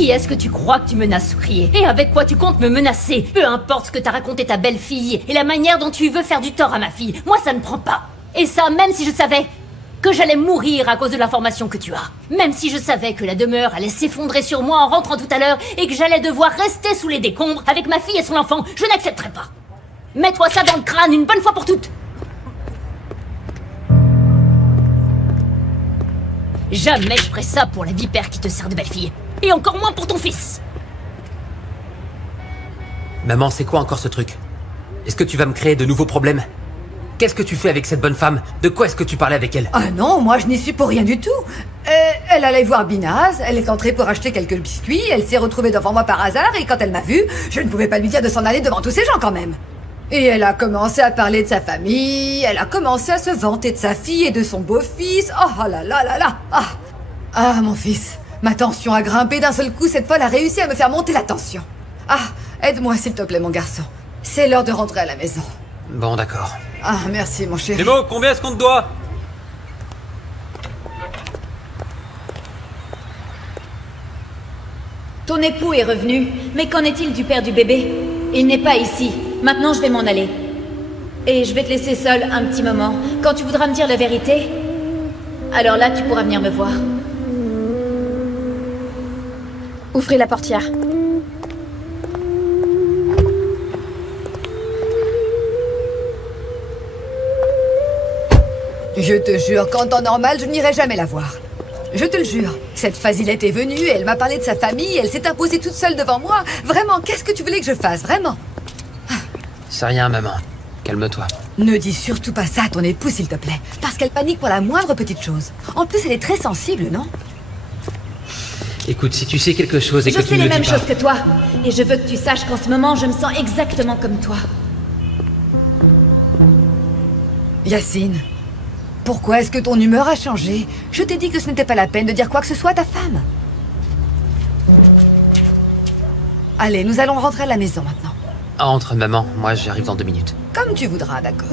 Qui est-ce que tu crois que tu menaces, Soucrier? Et avec quoi tu comptes me menacer? Peu importe ce que t'as raconté ta belle-fille et la manière dont tu veux faire du tort à ma fille, moi ça ne prend pas. Et ça, même si je savais que j'allais mourir à cause de l'information que tu as. Même si je savais que la demeure allait s'effondrer sur moi en rentrant tout à l'heure et que j'allais devoir rester sous les décombres avec ma fille et son enfant, je n'accepterai pas. Mets-toi ça dans le crâne une bonne fois pour toutes. Jamais je ferai ça pour la vipère qui te sert de belle-fille. Et encore moins pour ton fils. Maman, c'est quoi encore ce truc? Est-ce que tu vas me créer de nouveaux problèmes? Qu'est-ce que tu fais avec cette bonne femme? De quoi est-ce que tu parlais avec elle? Ah non, moi je n'y suis pour rien du tout. Elle allait voir Binaz, elle est entrée pour acheter quelques biscuits, elle s'est retrouvée devant moi par hasard et quand elle m'a vue, je ne pouvais pas lui dire de s'en aller devant tous ces gens quand même. Et elle a commencé à parler de sa famille, elle a commencé à se vanter de sa fille et de son beau-fils. Oh là là là là. Ah, mon fils, ma tension a grimpé d'un seul coup, cette folle a réussi à me faire monter la tension. Ah, aide-moi s'il te plaît mon garçon. C'est l'heure de rentrer à la maison. Bon, d'accord. Ah, merci mon chéri. Nemo, combien est-ce qu'on te doit? Ton époux est revenu, mais qu'en est-il du père du bébé? Il n'est pas ici. Maintenant, je vais m'en aller. Et je vais te laisser seule un petit moment. Quand tu voudras me dire la vérité, alors là, tu pourras venir me voir. Ouvrez la portière. Je te jure qu'en temps normal, je n'irai jamais la voir. Je te le jure. Cette Fazilette est venue, elle m'a parlé de sa famille, elle s'est imposée toute seule devant moi. Vraiment, qu'est-ce que tu voulais que je fasse, vraiment? C'est rien, maman. Calme-toi. Ne dis surtout pas ça à ton époux, s'il te plaît. Parce qu'elle panique pour la moindre petite chose. En plus, elle est très sensible, non? Écoute, si tu sais quelque chose et que Je tu sais ne les le dis mêmes pas... choses que toi. Et je veux que tu saches qu'en ce moment, je me sens exactement comme toi. Yacine, pourquoi est-ce que ton humeur a changé? Je t'ai dit que ce n'était pas la peine de dire quoi que ce soit à ta femme. Allez, nous allons rentrer à la maison maintenant. Entre, maman. Moi, j'arrive dans 2 minutes. Comme tu voudras, d'accord.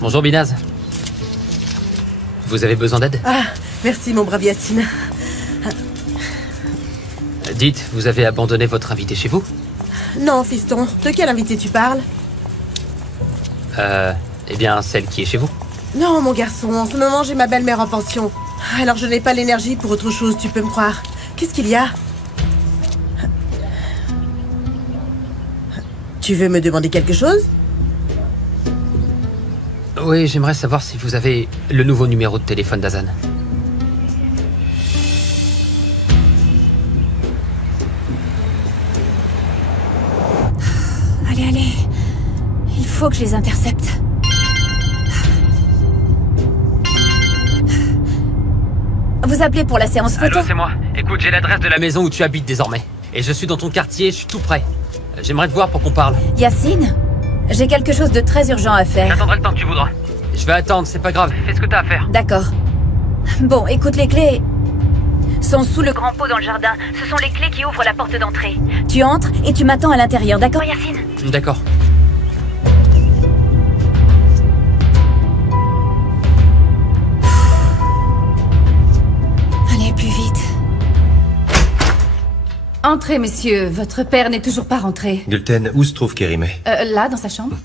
Bonjour, Binaz. Vous avez besoin d'aide? Ah, merci mon brave Yacine. Dites, vous avez abandonné votre invité chez vous? Non, fiston, de quel invité tu parles? Eh bien, celle qui est chez vous. Non, mon garçon, en ce moment j'ai ma belle-mère en pension. Alors je n'ai pas l'énergie pour autre chose, tu peux me croire. Qu'est-ce qu'il y a? Tu veux me demander quelque chose? Oui, j'aimerais savoir si vous avez le nouveau numéro de téléphone d'Azan. Allez, allez. Il faut que je les intercepte. Vous appelez pour la séance photo? Allô, c'est moi. Écoute, j'ai l'adresse de la maison où tu habites désormais. Et je suis dans ton quartier, je suis tout près. J'aimerais te voir pour qu'on parle. Yacine, j'ai quelque chose de très urgent à faire. J'attendrai le temps que tu voudras. Je vais attendre, c'est pas grave. Fais ce que t'as à faire. D'accord. Bon, écoute, les clés sont sous le grand pot dans le jardin. Ce sont les clés qui ouvrent la porte d'entrée. Tu entres et tu m'attends à l'intérieur, d'accord, Yacine? D'accord. Allez, plus vite. Entrez, messieurs. Votre père n'est toujours pas rentré. Gulten, où se trouve Kérimé? Là, dans sa chambre.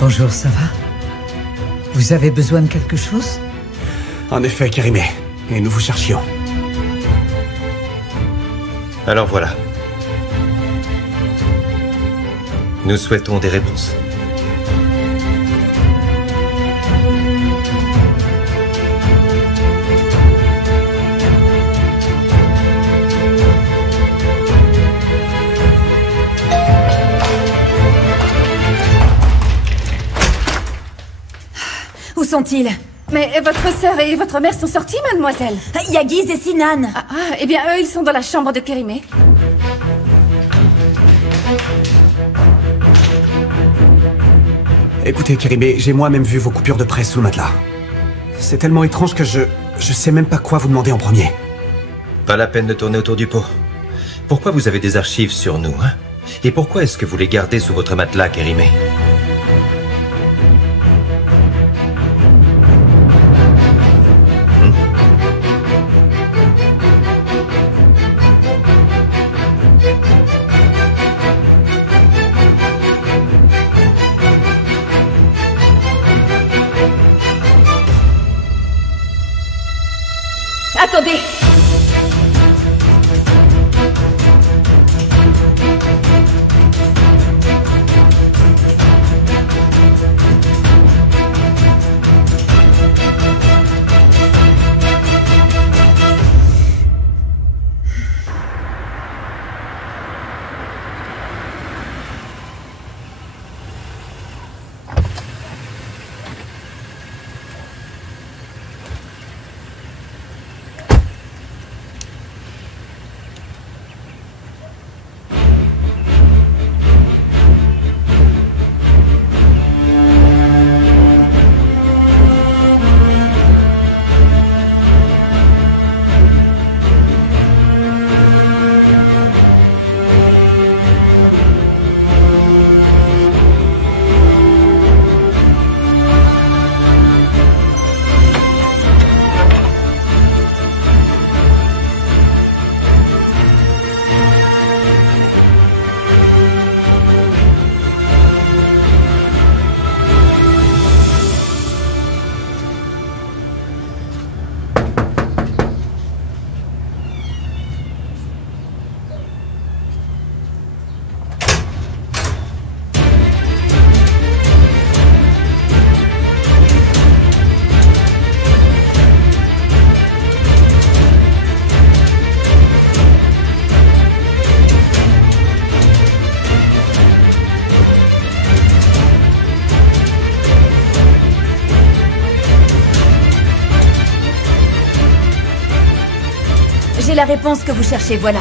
Bonjour, ça va? Vous avez besoin de quelque chose? En effet, Kérimé. Et nous vous cherchions. Alors voilà. Nous souhaitons des réponses. Où sont-ils? Mais votre sœur et votre mère sont sortis, mademoiselle? Il y a Guise et Sinan. Eh bien, eux, ils sont dans la chambre de Kérimé. Écoutez, Kérimé, j'ai moi-même vu vos coupures de presse sous le matelas. C'est tellement étrange que je sais même pas quoi vous demander en premier. Pas la peine de tourner autour du pot. Pourquoi vous avez des archives sur nous, hein? Et pourquoi est-ce que vous les gardez sous votre matelas, Kérimé? Attendez! J'ai la réponse que vous cherchez, voilà.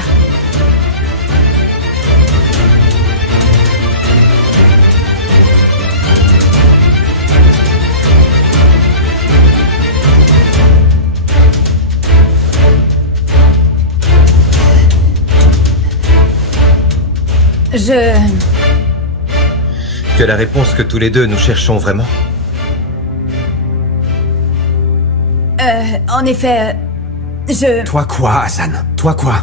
Tu as la réponse que tous les deux nous cherchons vraiment? En effet, Toi quoi, Hassan? Toi quoi?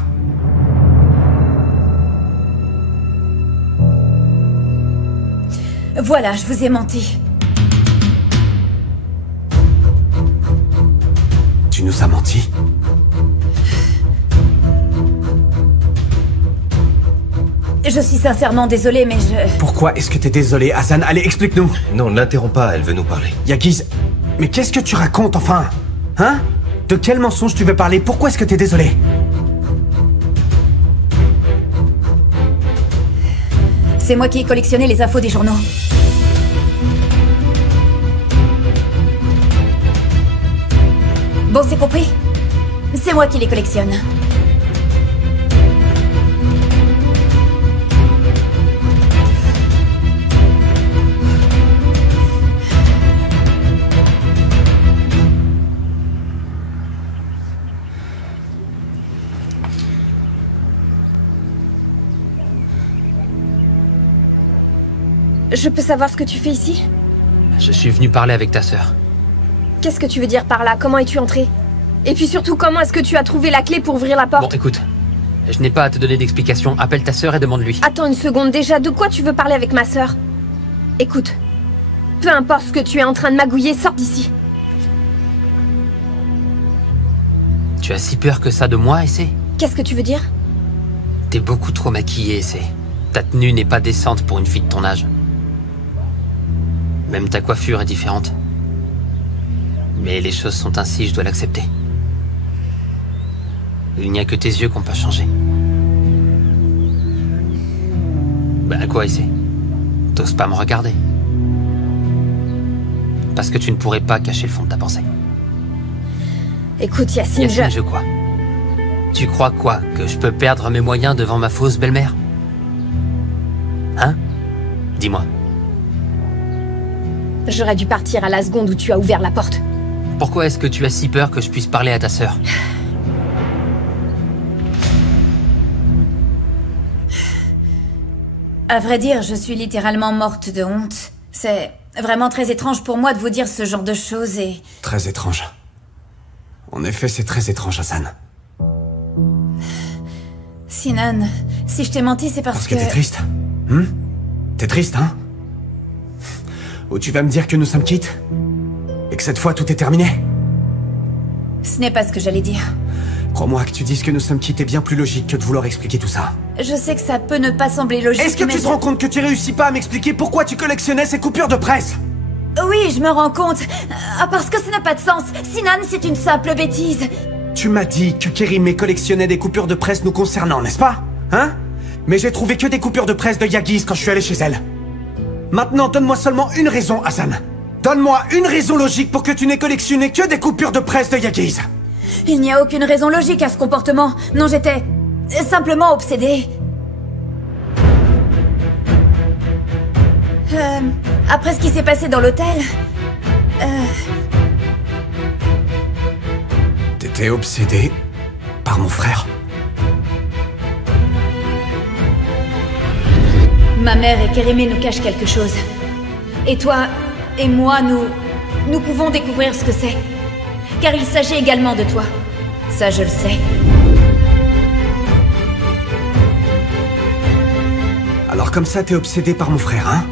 Voilà, je vous ai menti. Tu nous as menti? Je suis sincèrement désolée, mais Pourquoi est-ce que t'es désolé, Hassan? Allez, explique-nous! Non, ne l'interromps pas, elle veut nous parler. Yagiz, mais qu'est-ce que tu racontes, enfin? Hein? De quel mensonge tu veux parler? Pourquoi est-ce que t'es désolé? c'est moi qui ai collectionné les infos des journaux. Bon, c'est compris? C'est moi qui les collectionne. Je peux savoir ce que tu fais ici? Je suis venu parler avec ta sœur. Qu'est-ce que tu veux dire par là? Comment es-tu entré? Et puis surtout, comment est-ce que tu as trouvé la clé pour ouvrir la porte? Bon, écoute. Je n'ai pas à te donner d'explication. Appelle ta sœur et demande-lui. Attends une seconde, déjà, de quoi tu veux parler avec ma sœur? Écoute, peu importe ce que tu es en train de magouiller, sors d'ici. Tu as si peur que ça de moi, Essay? Qu'est-ce que tu veux dire? T'es beaucoup trop maquillée, c'est... Ta tenue n'est pas décente pour une fille de ton âge. Même ta coiffure est différente. Mais les choses sont ainsi, je dois l'accepter. Il n'y a que tes yeux qui n'ont pas changé. Ben quoi, ici? T'oses pas me regarder? Parce que tu ne pourrais pas cacher le fond de ta pensée. Écoute, Yacine, Je quoi? Tu crois quoi? Que je peux perdre mes moyens devant ma fausse belle-mère? Hein? Dis-moi. J'aurais dû partir à la seconde où tu as ouvert la porte. Pourquoi est-ce que tu as si peur que je puisse parler à ta sœur? À vrai dire, je suis littéralement morte de honte. C'est vraiment très étrange pour moi de vous dire ce genre de choses et... Très étrange. En effet, c'est très étrange, Hassan. Sinan, si je t'ai menti, c'est parce que... Parce que t'es triste. T'es triste, hein? Ou tu vas me dire que nous sommes quittes? Et que cette fois, tout est terminé? Ce n'est pas ce que j'allais dire. Crois-moi, que tu dises que nous sommes quittes est bien plus logique que de vouloir expliquer tout ça. Je sais que ça peut ne pas sembler logique, Est-ce que tu te rends compte que tu réussis pas à m'expliquer pourquoi tu collectionnais ces coupures de presse? Oui, je me rends compte. Parce que ça n'a pas de sens. Sinan, c'est une simple bêtise. Tu m'as dit que Kerimé collectionnait des coupures de presse nous concernant, n'est-ce pas? Hein? Mais j'ai trouvé que des coupures de presse de Yagiz quand je suis allé chez elle. Maintenant, donne-moi seulement une raison, Hassan. Donne-moi une raison logique pour que tu n'aies collectionné que des coupures de presse de Yagiz. Il n'y a aucune raison logique à ce comportement. Non, j'étais simplement obsédée. Après ce qui s'est passé dans l'hôtel... T'étais obsédée par mon frère? Ma mère et Kerimé nous cachent quelque chose. Et toi et moi, nous pouvons découvrir ce que c'est. Car il s'agit également de toi. Ça, je le sais. Alors comme ça, t'es obsédée par mon frère, hein?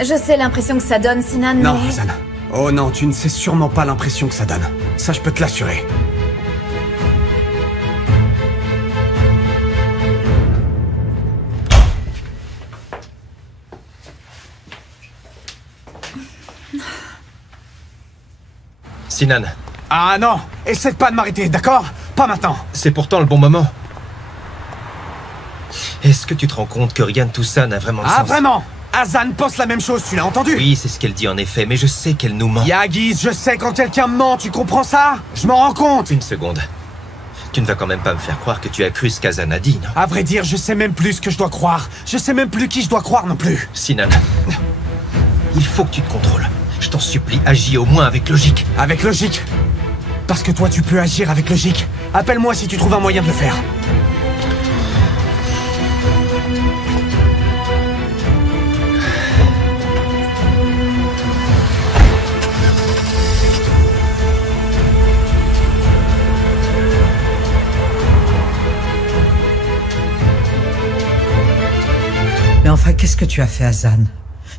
Je sais l'impression que ça donne, Sinan, Non, mais... Hassan. Oh non, tu ne sais sûrement pas l'impression que ça donne. Ça, je peux te l'assurer. Sinan. Ah non! Essaie pas de m'arrêter, d'accord? Pas maintenant! C'est pourtant le bon moment. Est-ce que tu te rends compte que rien de tout ça n'a vraiment de sens? Ah vraiment? Hassan pense la même chose, tu l'as entendu? Oui, c'est ce qu'elle dit en effet, mais je sais qu'elle nous ment. Yagiz, je sais quand quelqu'un me ment, tu comprends ça? Je m'en rends compte! Une seconde. Tu ne vas quand même pas me faire croire que tu as cru ce qu'Hassan a dit, non? À vrai dire, je sais même plus ce que je dois croire. Je sais même plus qui je dois croire non plus. Sinan, il faut que tu te contrôles. Je t'en supplie, agis au moins avec logique. Avec logique? Parce que toi, tu peux agir avec logique. Appelle-moi si tu trouves un moyen de le faire. Mais enfin, qu'est-ce que tu as fait, Hassan?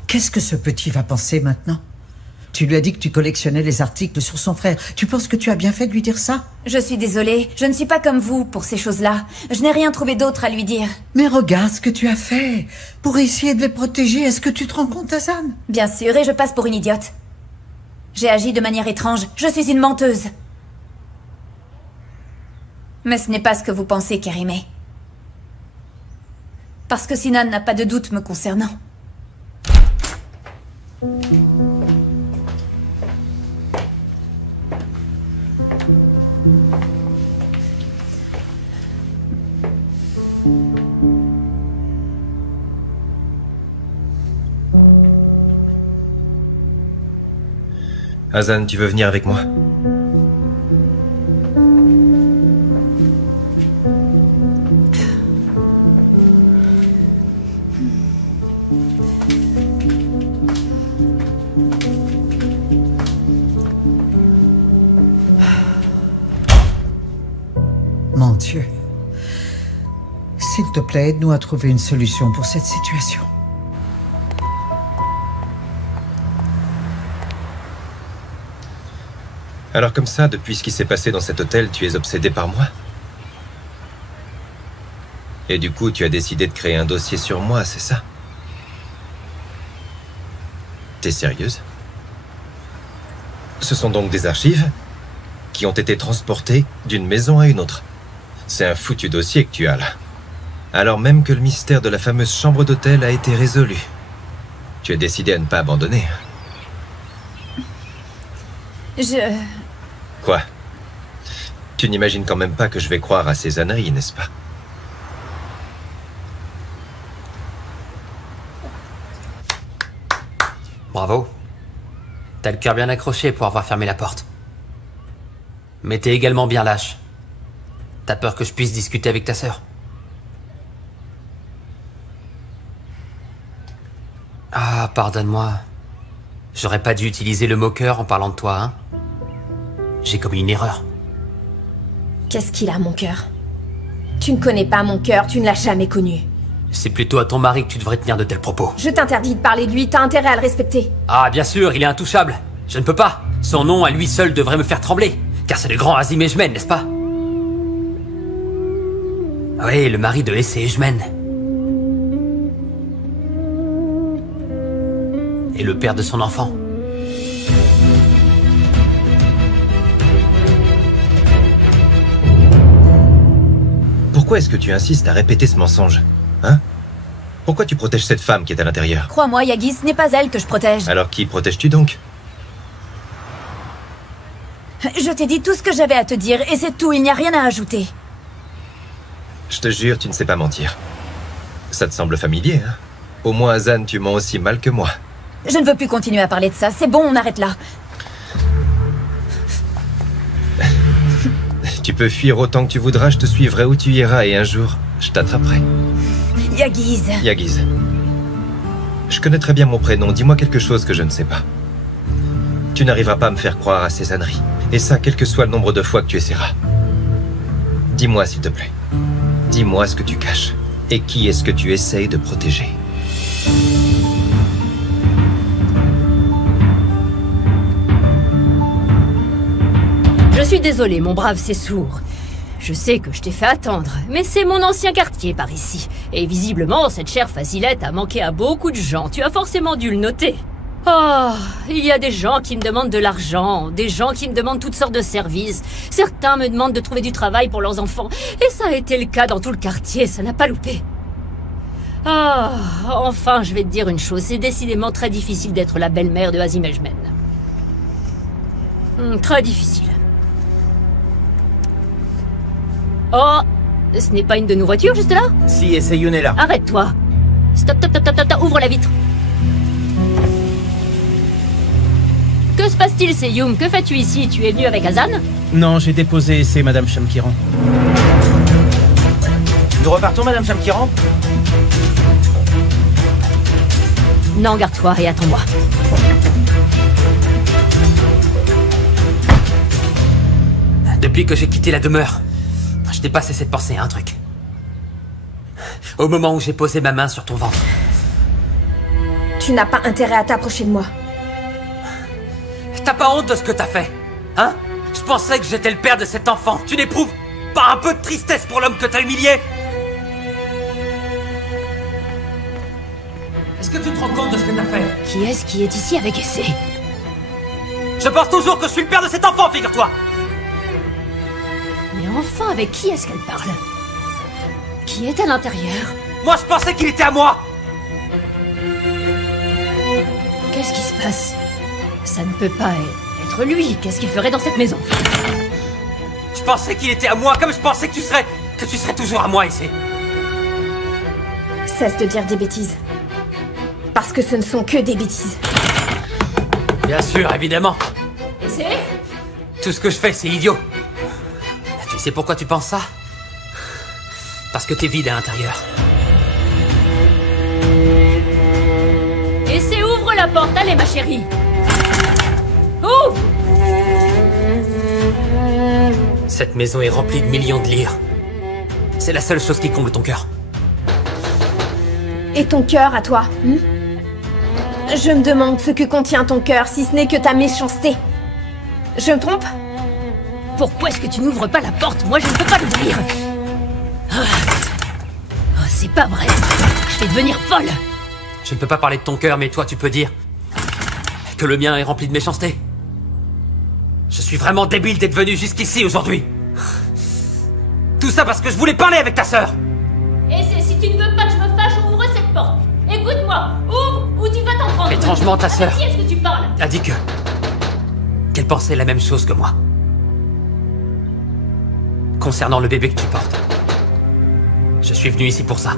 Qu'est-ce que ce petit va penser maintenant? Tu lui as dit que tu collectionnais les articles sur son frère. Tu penses que tu as bien fait de lui dire ça? Je suis désolée, je ne suis pas comme vous pour ces choses-là. Je n'ai rien trouvé d'autre à lui dire. Mais regarde ce que tu as fait pour essayer de les protéger. Est-ce que tu te rends compte, Hassan? Bien sûr, et je passe pour une idiote. J'ai agi de manière étrange. Je suis une menteuse. Mais ce n'est pas ce que vous pensez, Kerimé. Parce que Sinan n'a pas de doute me concernant. Hassan, tu veux venir avec moi? Mon Dieu. S'il te plaît, aide-nous à trouver une solution pour cette situation. Alors comme ça, depuis ce qui s'est passé dans cet hôtel, tu es obsédé par moi? Et du coup, tu as décidé de créer un dossier sur moi, c'est ça? T'es sérieuse? Ce sont donc des archives qui ont été transportées d'une maison à une autre. C'est un foutu dossier que tu as là. Alors même que le mystère de la fameuse chambre d'hôtel a été résolu. Tu as décidé à ne pas abandonner. Quoi? Tu n'imagines quand même pas que je vais croire à ces âneries, n'est-ce pas? Bravo. T'as le cœur bien accroché pour avoir fermé la porte. Mais t'es également bien lâche. T'as peur que je puisse discuter avec ta sœur? Ah, pardonne-moi. J'aurais pas dû utiliser le mot cœur en parlant de toi, hein? J'ai commis une erreur. Qu'est-ce qu'il a, mon cœur? Tu ne connais pas mon cœur, tu ne l'as jamais connu. C'est plutôt à ton mari que tu devrais tenir de tels propos. Je t'interdis de parler de lui, t'as intérêt à le respecter. Ah, bien sûr, il est intouchable. Je ne peux pas. Son nom, à lui seul, devrait me faire trembler. Car c'est le grand Azim Ejmen, n'est-ce pas? Oui, le mari de Essé Ejmen. Et le père de son enfant. Pourquoi est-ce que tu insistes à répéter ce mensonge? Hein? Pourquoi tu protèges cette femme qui est à l'intérieur? Crois-moi, Yagi, ce n'est pas elle que je protège. Alors qui protèges-tu donc? Je t'ai dit tout ce que j'avais à te dire, et c'est tout, il n'y a rien à ajouter. Je te jure, tu ne sais pas mentir. Ça te semble familier, hein? Au moins, Azan, tu mens aussi mal que moi. Je ne veux plus continuer à parler de ça, c'est bon, on arrête là. Tu peux fuir autant que tu voudras, je te suivrai où tu iras et un jour, je t'attraperai. Yagiz. Yagiz. Je connais très bien mon prénom, dis-moi quelque chose que je ne sais pas. Tu n'arriveras pas à me faire croire à ces âneries. Et ça, quel que soit le nombre de fois que tu essaieras. Dis-moi, s'il te plaît. Dis-moi ce que tu caches. Et qui est-ce que tu essayes de protéger? Je suis désolée, mon brave, c'est sourd. Je sais que je t'ai fait attendre, mais c'est mon ancien quartier par ici. Et visiblement, cette chère Facilette a manqué à beaucoup de gens. Tu as forcément dû le noter. Oh, il y a des gens qui me demandent de l'argent, des gens qui me demandent toutes sortes de services. Certains me demandent de trouver du travail pour leurs enfants. Et ça a été le cas dans tout le quartier, ça n'a pas loupé. Ah, enfin, je vais te dire une chose, c'est décidément très difficile d'être la belle-mère de Azim Ejmen. Très difficile. Oh, ce n'est pas une de nos voitures juste là? Si, et c'est Youn est là. Arrête-toi. Stop, stop, stop, stop, stop, ouvre la vitre. Que se passe-t-il, Seyoum? Que fais-tu ici? Tu es venu avec Azan? Non, j'ai déposé essai, Madame Shamkiran. Nous repartons, Madame Shamkiran? Non, garde-toi et attends-moi. Depuis que j'ai quitté la demeure, je n'ai pas cessé de penser à un truc. Au moment où j'ai posé ma main sur ton ventre. Tu n'as pas intérêt à t'approcher de moi. T'as pas honte de ce que t'as fait? Hein? Je pensais que j'étais le père de cet enfant. Tu n'éprouves pas un peu de tristesse pour l'homme que t'as humilié? Est-ce que tu te rends compte de ce que t'as fait? Qui est-ce qui est ici avec Essé? Je pense toujours que je suis le père de cet enfant, figure-toi! Mais enfin, avec qui est-ce qu'elle parle? Qui est à l'intérieur? Moi, je pensais qu'il était à moi! Qu'est-ce qui se passe? Ça ne peut pas être lui. Qu'est-ce qu'il ferait dans cette maison? Je pensais qu'il était à moi, comme je pensais que tu serais toujours à moi, Essé. Cesse de dire des bêtises. Parce que ce ne sont que des bêtises. Bien sûr, évidemment. Essé? Tout ce que je fais, c'est idiot. Tu sais pourquoi tu penses ça? Parce que t'es vide à l'intérieur. Essé, ouvre la porte, allez ma chérie. Ouvre! Cette maison est remplie de millions de lyres. C'est la seule chose qui comble ton cœur. Et ton cœur à toi, Je me demande ce que contient ton cœur, si ce n'est que ta méchanceté. Je me trompe? Pourquoi est-ce que tu n'ouvres pas la porte? Moi, je ne peux pas l'ouvrir. C'est pas vrai. Je vais devenir folle. Je ne peux pas parler de ton cœur, mais toi, tu peux dire que le mien est rempli de méchanceté. Je suis vraiment débile d'être venu jusqu'ici aujourd'hui. Tout ça parce que je voulais parler avec ta sœur. Et si tu ne veux pas que je me fâche, ouvre cette porte. Écoute-moi, ouvre ou tu vas t'en prendre. Étrangement, ta sœur Qui est-ce que tu parles? a dit qu'elle pensait la même chose que moi. Concernant le bébé que tu portes. Je suis venu ici pour ça.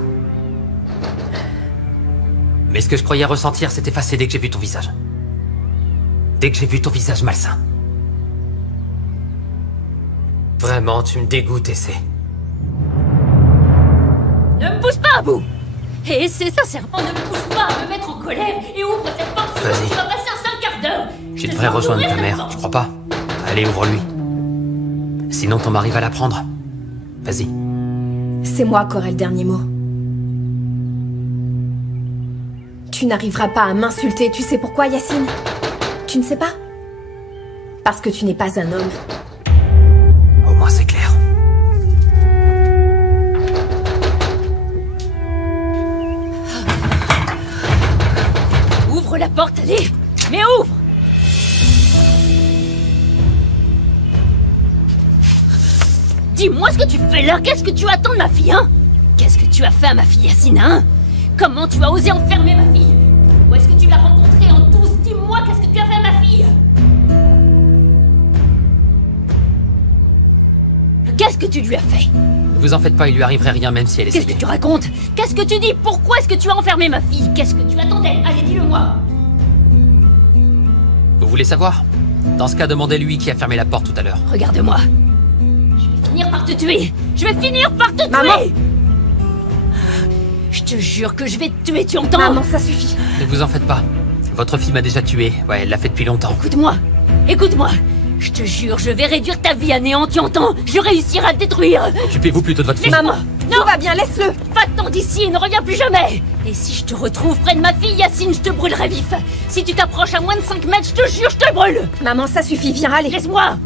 Mais ce que je croyais ressentir s'est effacé dès que j'ai vu ton visage. Dès que j'ai vu ton visage malsain. Vraiment, tu me dégoûtes, Essay. Ne me pousse pas à bout. Et c'est sincèrement, ne me pousse pas à me mettre en colère et ouvre cette porte. Vas-y. Tu vas passer un sale quart d'heure. Tu devrais rejoindre ta mère, tu crois pas? Allez, ouvre-lui. Sinon ton mari va la prendre. Vas-y. C'est moi qui aurai le dernier mot. Tu n'arriveras pas à m'insulter, tu sais pourquoi, Yacine? Tu ne sais pas? Parce que tu n'es pas un homme. Au moins c'est clair. Ouvre la porte, allez. Mais ouvre. Dis-moi ce que tu fais là. Qu'est-ce que tu attends de ma fille, hein? Qu'est-ce que tu as fait à ma fille, Yacine, hein? Comment tu as osé enfermer ma fille? Où est-ce que tu l'as rencontrée en tous? Dis-moi, qu'est-ce que tu as fait à ma fille? Qu'est-ce que tu lui as fait? Ne vous en faites pas, il lui arriverait rien même si elle essayait. Qu'est-ce que tu racontes? Qu'est-ce que tu dis? Pourquoi est-ce que tu as enfermé ma fille? Qu'est-ce que tu attendais? Allez, dis-le-moi. Vous voulez savoir? Dans ce cas, demandez-lui qui a fermé la porte tout à l'heure. Regarde-moi. Je vais finir par te tuer. Je vais finir par te Maman! tuer. Je te jure que je vais te tuer, tu entends? Maman, ça suffit. Ne vous en faites pas. Votre fille m'a déjà tué. Ouais, elle l'a fait depuis longtemps. Écoute-moi. Écoute-moi. Je te jure, je vais réduire ta vie à néant, tu entends? Je réussirai à te détruire. Occupez-vous plutôt de votre fille. Maman, non, tout va bien, laisse-le. Va-t'en d'ici et ne reviens plus jamais. Et si je te retrouve près de ma fille, Yacine, je te brûlerai vif. Si tu t'approches à moins de 5 mètres, je te jure, je te brûle. Maman, ça suffit, viens, allez. Laisse-moi.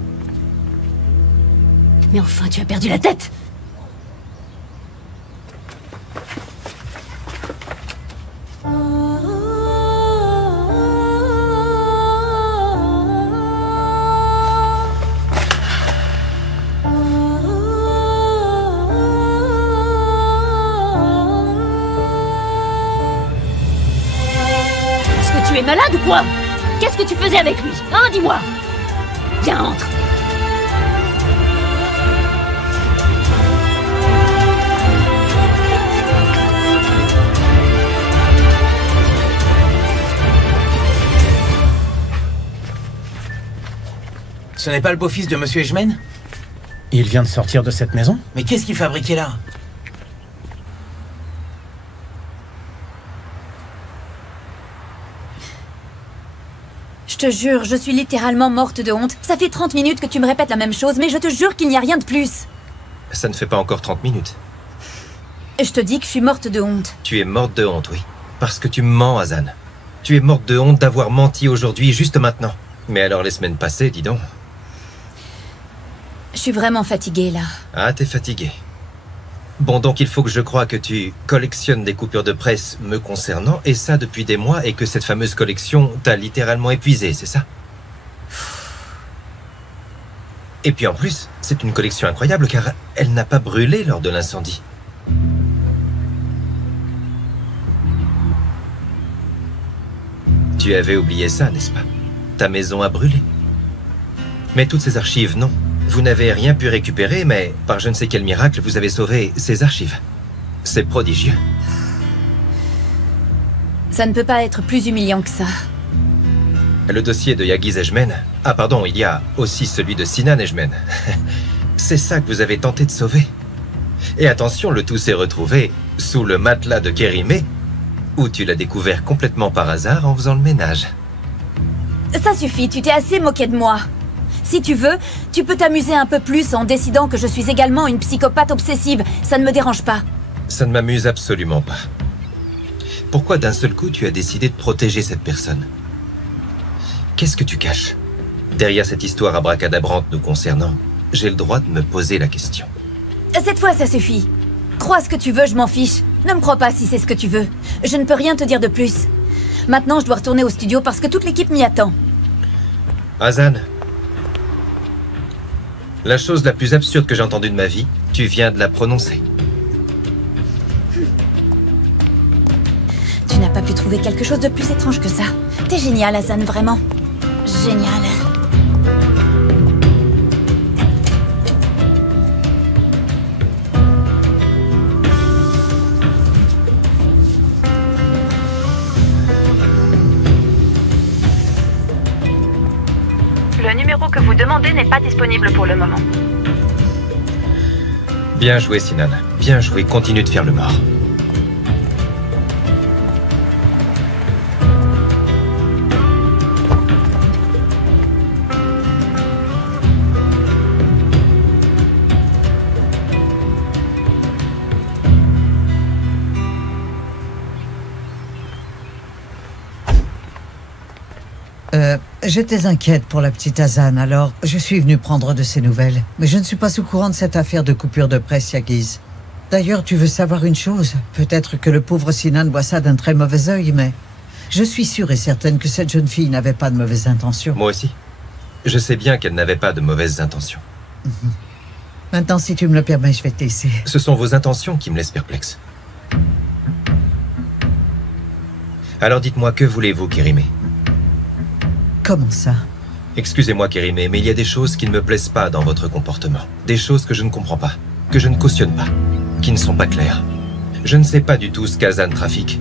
Mais enfin, tu as perdu la tête. Tu es malade ou quoi? Qu'est-ce que tu faisais avec lui? Hein, dis-moi. Viens, entre. Ce n'est pas le beau-fils de Monsieur Ejmen? Il vient de sortir de cette maison? Mais qu'est-ce qu'il fabriquait là? Je te jure, je suis littéralement morte de honte. Ça fait 30 minutes que tu me répètes la même chose, mais je te jure qu'il n'y a rien de plus. Ça ne fait pas encore 30 minutes. Et je te dis que je suis morte de honte. Tu es morte de honte, oui. Parce que tu mens, Azan. Tu es morte de honte d'avoir menti aujourd'hui, juste maintenant. Mais alors les semaines passées, dis donc. Je suis vraiment fatiguée, là. Ah, t'es fatiguée. Bon, donc il faut que je croie que tu collectionnes des coupures de presse me concernant, et ça depuis des mois, et que cette fameuse collection t'a littéralement épuisé, c'est ça? Et puis en plus, c'est une collection incroyable, car elle n'a pas brûlé lors de l'incendie. Tu avais oublié ça, n'est-ce pas? Ta maison a brûlé. Mais toutes ces archives, non. Vous n'avez rien pu récupérer, mais par je ne sais quel miracle, vous avez sauvé ces archives. C'est prodigieux. Ça ne peut pas être plus humiliant que ça. Le dossier de Yagiz Ejmen... Ah pardon, il y a aussi celui de Sinan Ejmen. C'est ça que vous avez tenté de sauver. Et attention, le tout s'est retrouvé sous le matelas de Kérimé, où tu l'as découvert complètement par hasard en faisant le ménage. Ça suffit, tu t'es assez moqué de moi. Si tu veux, tu peux t'amuser un peu plus en décidant que je suis également une psychopathe obsessive. Ça ne me dérange pas. Ça ne m'amuse absolument pas. Pourquoi d'un seul coup tu as décidé de protéger cette personne? Qu'est-ce que tu caches? Derrière cette histoire abracadabrante nous concernant, j'ai le droit de me poser la question. Cette fois, ça suffit. Crois ce que tu veux, je m'en fiche. Ne me crois pas si c'est ce que tu veux. Je ne peux rien te dire de plus. Maintenant, je dois retourner au studio parce que toute l'équipe m'y attend. Azan, la chose la plus absurde que j'ai entendue de ma vie, tu viens de la prononcer. Tu n'as pas pu trouver quelque chose de plus étrange que ça. T'es génial, Azan, vraiment. Génial. Le numéro que vous demandez n'est pas disponible pour le moment. Bien joué, Sinan. Bien joué, continue de faire le mort. J'étais inquiète pour la petite Azan, alors je suis venue prendre de ses nouvelles. Mais je ne suis pas au courant de cette affaire de coupure de presse, Yagiz. D'ailleurs, tu veux savoir une chose? Peut-être que le pauvre Sinan voit ça d'un très mauvais œil, mais je suis sûre et certaine que cette jeune fille n'avait pas de mauvaises intentions. Moi aussi. Je sais bien qu'elle n'avait pas de mauvaises intentions. Maintenant, si tu me le permets, je vais te laisser. Ce sont vos intentions qui me laissent perplexe. Alors dites-moi, que voulez-vous, Kérimé? Comment ça? Excusez-moi, Kérimé, mais il y a des choses qui ne me plaisent pas dans votre comportement. Des choses que je ne comprends pas, que je ne cautionne pas, qui ne sont pas claires. Je ne sais pas du tout ce qu'Azan trafique.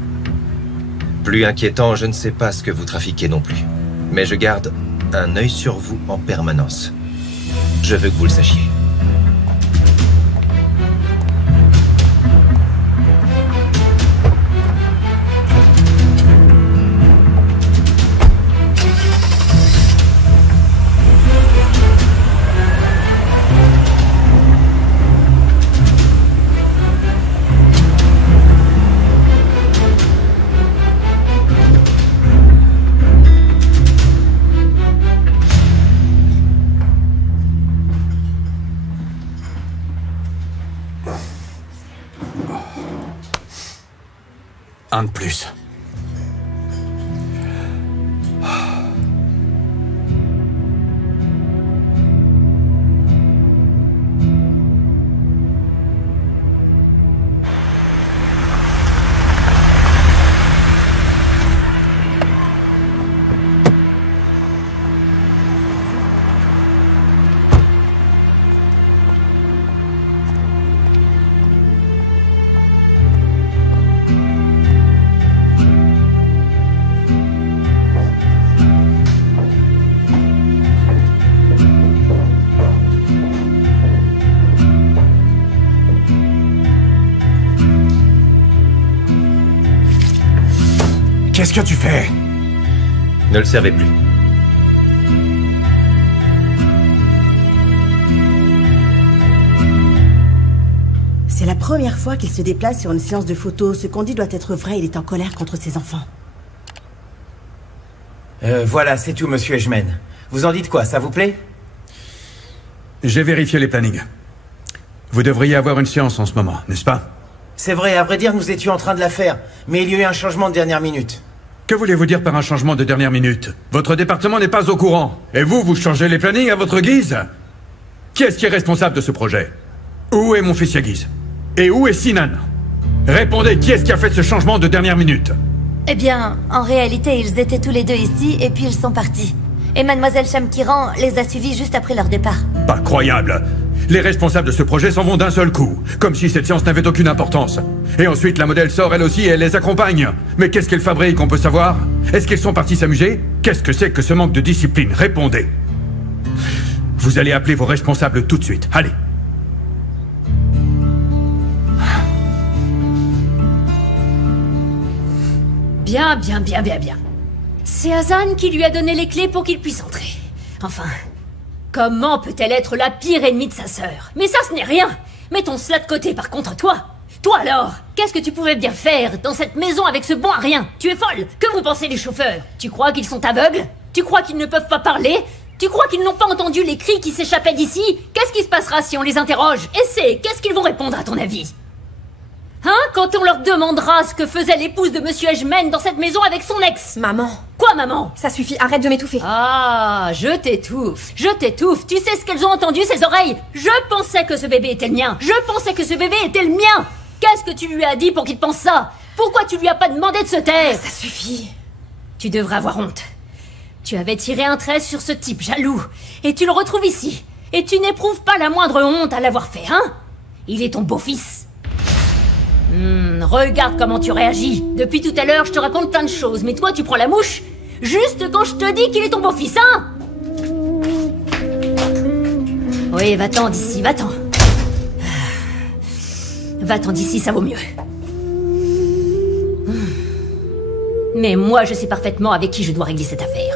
Plus inquiétant, je ne sais pas ce que vous trafiquez non plus. Mais je garde un œil sur vous en permanence. Je veux que vous le sachiez. Un de plus. Qu'est-ce que tu fais? Ne le servez plus. C'est la première fois qu'il se déplace sur une séance de photos. Ce qu'on dit doit être vrai, il est en colère contre ses enfants. Voilà, c'est tout, monsieur Ejmen. Vous en dites quoi, ça vous plaît? J'ai vérifié les plannings. Vous devriez avoir une séance en ce moment, n'est-ce pas? C'est vrai, à vrai dire, nous étions en train de la faire. Mais il y a eu un changement de dernière minute. Que voulez-vous dire par un changement de dernière minute? Votre département n'est pas au courant. Et vous changez les plannings à votre guise? Qui est-ce qui est responsable de ce projet? Où est mon fils Yagiz? Et où est Sinan? Répondez, qui est-ce qui a fait ce changement de dernière minute? Eh bien, en réalité, ils étaient tous les deux ici et puis ils sont partis. Et Mademoiselle Shamkiran les a suivis juste après leur départ. Pas croyable! Les responsables de ce projet s'en vont d'un seul coup, comme si cette séance n'avait aucune importance. Et ensuite, la modèle sort elle aussi et elle les accompagne. Mais qu'est-ce qu'elle fabrique, on peut savoir? Est-ce qu'elles sont parties s'amuser? Qu'est-ce que c'est que ce manque de discipline? Répondez! Vous allez appeler vos responsables tout de suite. Allez! Bien. C'est Azan qui lui a donné les clés pour qu'il puisse entrer. Enfin, comment peut-elle être la pire ennemie de sa sœur? Mais ça, ce n'est rien. Mettons cela de côté, par contre, toi alors, qu'est-ce que tu pouvais bien faire dans cette maison avec ce bon à rien? Tu es folle. Que vont penser les chauffeurs? Tu crois qu'ils sont aveugles? Tu crois qu'ils ne peuvent pas parler? Tu crois qu'ils n'ont pas entendu les cris qui s'échappaient d'ici? Qu'est-ce qui se passera si on les interroge? Qu'est-ce qu'ils vont répondre à ton avis? Hein? Quand on leur demandera ce que faisait l'épouse de Monsieur Edgeman dans cette maison avec son ex? Maman. Quoi, maman? Ça suffit, arrête de m'étouffer. Ah, je t'étouffe. Je t'étouffe. Tu sais ce qu'elles ont entendu, ces oreilles? Je pensais que ce bébé était le mien. Je pensais que ce bébé était le mien. Qu'est-ce que tu lui as dit pour qu'il pense ça? Pourquoi tu lui as pas demandé de se taire? Ça suffit. Tu devrais avoir honte. Tu avais tiré un trait sur ce type jaloux. Et tu le retrouves ici. Et tu n'éprouves pas la moindre honte à l'avoir fait, hein? Il est ton beau-fils. Regarde comment tu réagis. Depuis tout à l'heure, je te raconte plein de choses, mais toi, tu prends la mouche juste quand je te dis qu'il est ton beau-fils, hein? Oui, va-t'en d'ici, va-t'en. Va-t'en d'ici, ça vaut mieux. Mais moi, je sais parfaitement avec qui je dois régler cette affaire.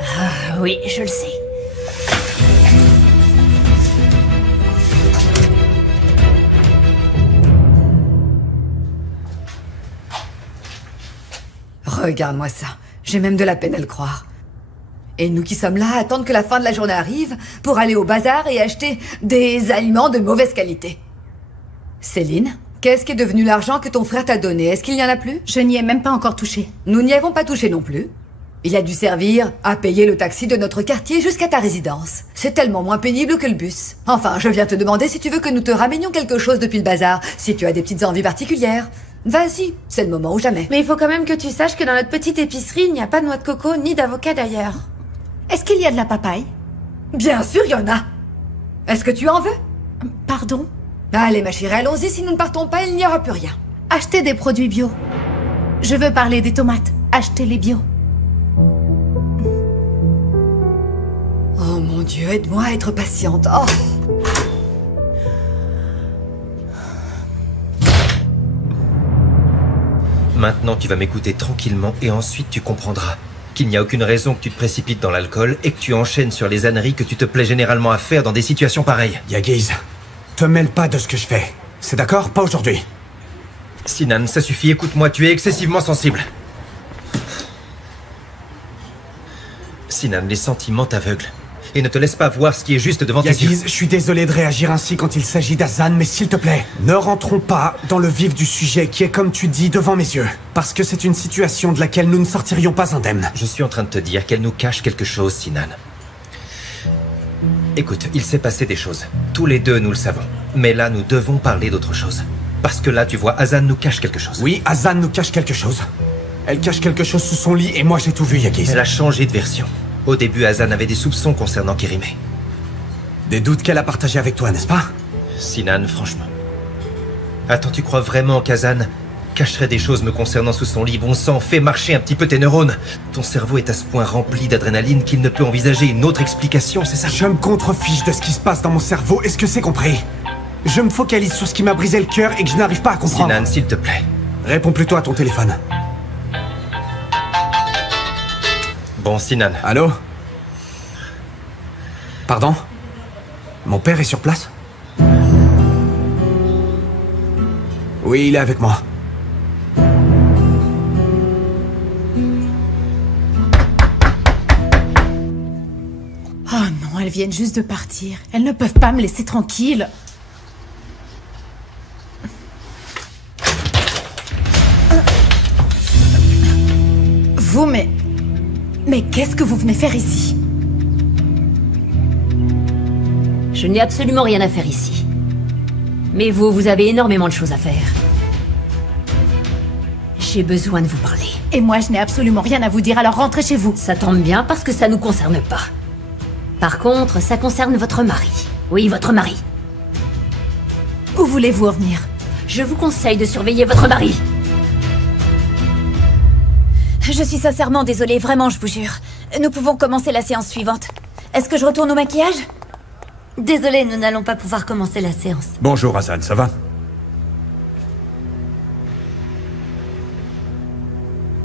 Ah, oui, je le sais. Regarde-moi ça. J'ai même de la peine à le croire. Et nous qui sommes là à attendre que la fin de la journée arrive pour aller au bazar et acheter des aliments de mauvaise qualité. Céline, qu'est-ce qui est devenu l'argent que ton frère t'a donné? Est-ce qu'il n'y en a plus? Je n'y ai même pas encore touché. Nous n'y avons pas touché non plus. Il a dû servir à payer le taxi de notre quartier jusqu'à ta résidence. C'est tellement moins pénible que le bus. Enfin, je viens te demander si tu veux que nous te ramenions quelque chose depuis le bazar, si tu as des petites envies particulières. Vas-y, c'est le moment ou jamais. Mais il faut quand même que tu saches que dans notre petite épicerie, il n'y a pas de noix de coco ni d'avocat d'ailleurs. Est-ce qu'il y a de la papaye? Bien sûr, il y en a. Est-ce que tu en veux? Pardon? Allez, ma chérie, allons-y. Si nous ne partons pas, il n'y aura plus rien. Achetez des produits bio. Je veux parler des tomates. Achetez-les bio. Oh mon Dieu, aide-moi à être patiente. Oh. Maintenant, tu vas m'écouter tranquillement et ensuite tu comprendras qu'il n'y a aucune raison que tu te précipites dans l'alcool et que tu enchaînes sur les âneries que tu te plais généralement à faire dans des situations pareilles. Yagiz, te mêle pas de ce que je fais. C'est d'accord? Pas aujourd'hui. Sinan, ça suffit, écoute-moi, tu es excessivement sensible. Sinan, les sentiments t'aveuglent. Et ne te laisse pas voir ce qui est juste devant tes yeux. Yagiz, je suis désolé de réagir ainsi quand il s'agit d'Hassan, mais s'il te plaît, ne rentrons pas dans le vif du sujet qui est, comme tu dis, devant mes yeux. Parce que c'est une situation de laquelle nous ne sortirions pas indemnes. Je suis en train de te dire qu'elle nous cache quelque chose, Sinan. Écoute, il s'est passé des choses. Tous les deux, nous le savons. Mais là, nous devons parler d'autre chose. Parce que là, tu vois, Hassan nous cache quelque chose. Oui, Hassan nous cache quelque chose. Elle cache quelque chose sous son lit et moi j'ai tout vu, Yagiz. Elle a changé de version. Au début, Hassan avait des soupçons concernant Kérimé. Des doutes qu'elle a partagés avec toi, n'est-ce pas? Sinan, franchement. Attends, tu crois vraiment qu'Hassan cacherait des choses me concernant sous son lit? Bon sang, fais marcher un petit peu tes neurones. Ton cerveau est à ce point rempli d'adrénaline qu'il ne peut envisager une autre explication, c'est ça? Je me contrefiche de ce qui se passe dans mon cerveau, est-ce que c'est compris? Je me focalise sur ce qui m'a brisé le cœur et que je n'arrive pas à comprendre. Sinan, s'il te plaît. Réponds plutôt à ton téléphone. Bon, Sinan. Allô? Pardon? Mon père est sur place? Oui, il est avec moi. Oh non, elles viennent juste de partir. Elles ne peuvent pas me laisser tranquille. Vous, mais qu'est-ce que vous venez faire ici? Je n'ai absolument rien à faire ici. Mais vous avez énormément de choses à faire. J'ai besoin de vous parler. Et moi, je n'ai absolument rien à vous dire, alors rentrez chez vous. Ça tombe bien parce que ça nous concerne pas. Par contre, ça concerne votre mari. Oui, votre mari. Où voulez-vous en venir? Je vous conseille de surveiller votre mari. Je suis sincèrement désolée, vraiment, je vous jure. Nous pouvons commencer la séance suivante. Est-ce que je retourne au maquillage? Désolée, nous n'allons pas pouvoir commencer la séance. Bonjour Hassan, ça va?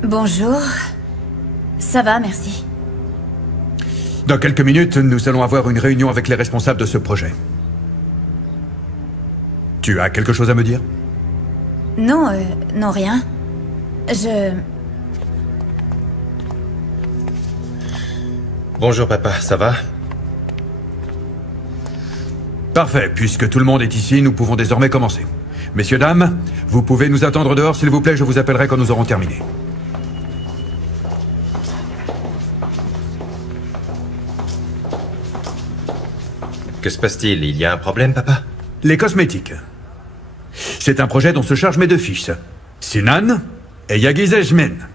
Bonjour. Ça va, merci. Dans quelques minutes, nous allons avoir une réunion avec les responsables de ce projet. Tu as quelque chose à me dire? Non, non, rien. Bonjour papa, ça va? Parfait, puisque tout le monde est ici, nous pouvons désormais commencer. Messieurs, dames, vous pouvez nous attendre dehors, s'il vous plaît, je vous appellerai quand nous aurons terminé. Que se passe-t-il? Il y a un problème, papa? Les cosmétiques. C'est un projet dont se chargent mes deux fils, Sinan et Yagiz Ejmen.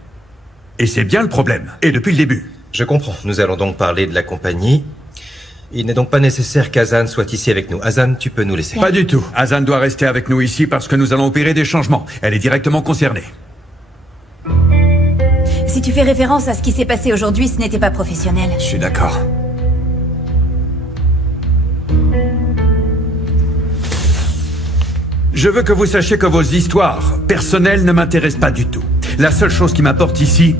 Et c'est bien le problème, et depuis le début. Je comprends. Nous allons donc parler de la compagnie. Il n'est donc pas nécessaire qu'Hazan soit ici avec nous. Hazan, tu peux nous laisser. Pas du tout. Hazan doit rester avec nous ici parce que nous allons opérer des changements. Elle est directement concernée. Si tu fais référence à ce qui s'est passé aujourd'hui, ce n'était pas professionnel. Je suis d'accord. Je veux que vous sachiez que vos histoires personnelles ne m'intéressent pas du tout. La seule chose qui m'importe ici,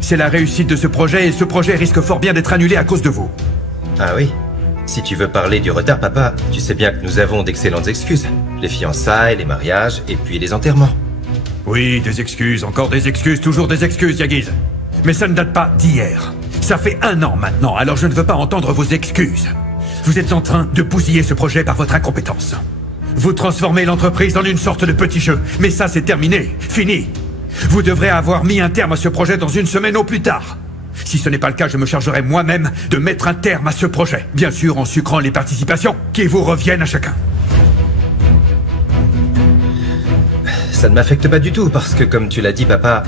c'est la réussite de ce projet, et ce projet risque fort bien d'être annulé à cause de vous. Ah oui? Si tu veux parler du retard, papa, tu sais bien que nous avons d'excellentes excuses. Les fiançailles, les mariages, et puis les enterrements. Oui, des excuses, encore des excuses, toujours des excuses, Yagiz. Mais ça ne date pas d'hier. Ça fait 1 an maintenant, alors je ne veux pas entendre vos excuses. Vous êtes en train de bousiller ce projet par votre incompétence. Vous transformez l'entreprise en une sorte de petit jeu. Mais ça, c'est terminé. Fini. Vous devrez avoir mis un terme à ce projet dans 1 semaine au plus tard. Si ce n'est pas le cas, je me chargerai moi-même de mettre un terme à ce projet. Bien sûr, en sucrant les participations qui vous reviennent à chacun. Ça ne m'affecte pas du tout parce que, comme tu l'as dit, papa,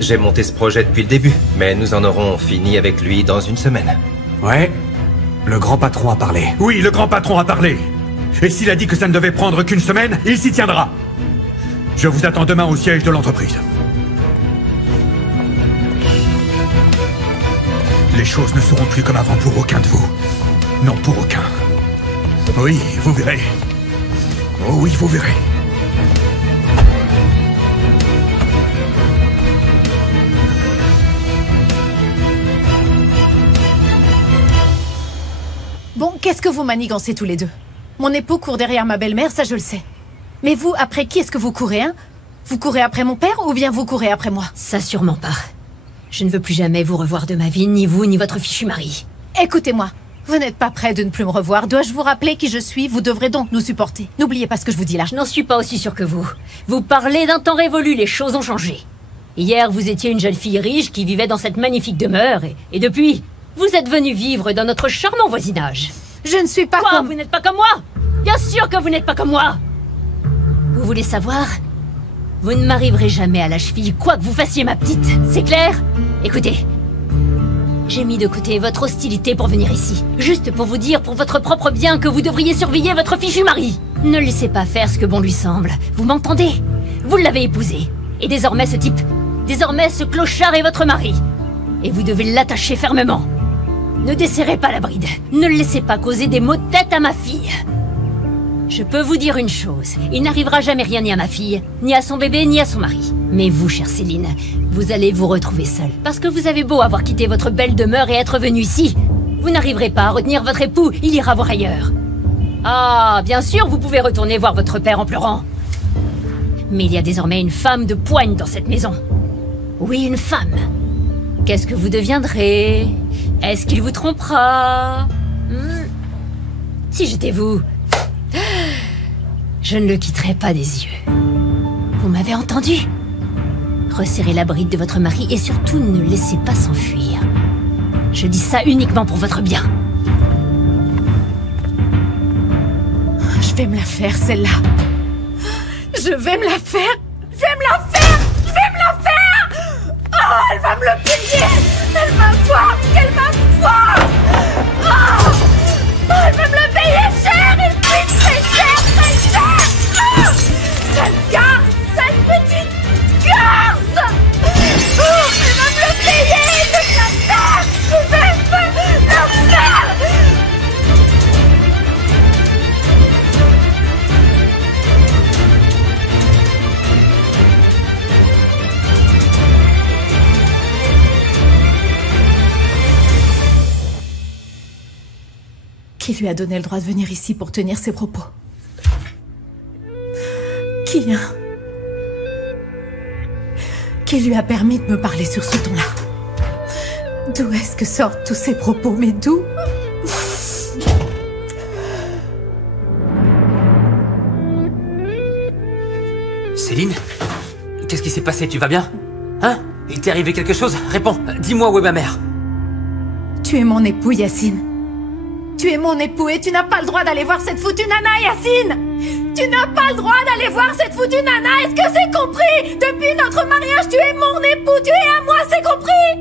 j'ai monté ce projet depuis le début. Mais nous en aurons fini avec lui dans 1 semaine. Ouais. Le grand patron a parlé. Oui, le grand patron a parlé. Et s'il a dit que ça ne devait prendre qu'1 semaine, il s'y tiendra. Je vous attends demain au siège de l'entreprise. Les choses ne seront plus comme avant pour aucun de vous. Non, pour aucun. Oui, vous verrez. Oh oui, vous verrez. Bon, qu'est-ce que vous manigancez tous les deux? Mon époux court derrière ma belle-mère, ça je le sais. Mais vous, après qui est-ce que vous courez, hein? Vous courez après mon père ou bien vous courez après moi? Ça sûrement pas. Je ne veux plus jamais vous revoir de ma vie, ni vous, ni votre fichu mari. Écoutez-moi, vous n'êtes pas prêt de ne plus me revoir. Dois-je vous rappeler qui je suis? Vous devrez donc nous supporter. N'oubliez pas ce que je vous dis là. Je n'en suis pas aussi sûre que vous. Vous parlez d'un temps révolu, les choses ont changé. Hier, vous étiez une jeune fille riche qui vivait dans cette magnifique demeure, et depuis, vous êtes venue vivre dans notre charmant voisinage. Je ne suis pas Quoi, comme... vous n'êtes pas comme moi? Bien sûr que vous n'êtes pas comme moi! Vous voulez savoir? Vous ne m'arriverez jamais à la cheville, quoi que vous fassiez, ma petite. C'est clair? Écoutez, j'ai mis de côté votre hostilité pour venir ici. Juste pour vous dire, pour votre propre bien, que vous devriez surveiller votre fichu mari. Ne laissez pas faire ce que bon lui semble. Vous m'entendez? Vous l'avez épousé. Et désormais ce type, désormais ce clochard est votre mari. Et vous devez l'attacher fermement. Ne desserrez pas la bride. Ne le laissez pas causer des maux de tête à ma fille. Je peux vous dire une chose, il n'arrivera jamais rien ni à ma fille, ni à son bébé, ni à son mari. Mais vous, chère Céline, vous allez vous retrouver seule. Parce que vous avez beau avoir quitté votre belle demeure et être venue ici, vous n'arriverez pas à retenir votre époux, il ira voir ailleurs. Ah, bien sûr, vous pouvez retourner voir votre père en pleurant. Mais il y a désormais une femme de poigne dans cette maison. Oui, une femme. Qu'est-ce que vous deviendrez? Est-ce qu'il vous trompera? Si j'étais vous, je ne le quitterais pas des yeux. Vous m'avez entendu? Resserrez la bride de votre mari et surtout ne le laissez pas s'enfuir. Je dis ça uniquement pour votre bien. Je vais me la faire, celle-là. Je vais me la faire. Je vais me la faire. Je vais me la faire. Oh, elle va me le payer. Elle va voir qu'elle va voir. Oh, elle va me le payer cher. Et puis très cher, très cher. Oh, sale garce, sale petite garce. Oh, elle va me le payer. Je vais me la faire. Je vais me la faire. Qui lui a donné le droit de venir ici pour tenir ses propos? Qui, hein? Qui lui a permis de me parler sur ce ton-là? D'où est-ce que sortent tous ces propos? Mais d'où? Céline? Qu'est-ce qui s'est passé? Tu vas bien? Hein? Il t'est arrivé quelque chose? Réponds. Dis-moi où est ma mère. Tu es mon époux, Yacine. Tu es mon époux et tu n'as pas le droit d'aller voir cette foutue nana, Yacine! Tu n'as pas le droit d'aller voir cette foutue nana, est-ce que c'est compris? Depuis notre mariage, tu es mon époux, tu es à moi, c'est compris?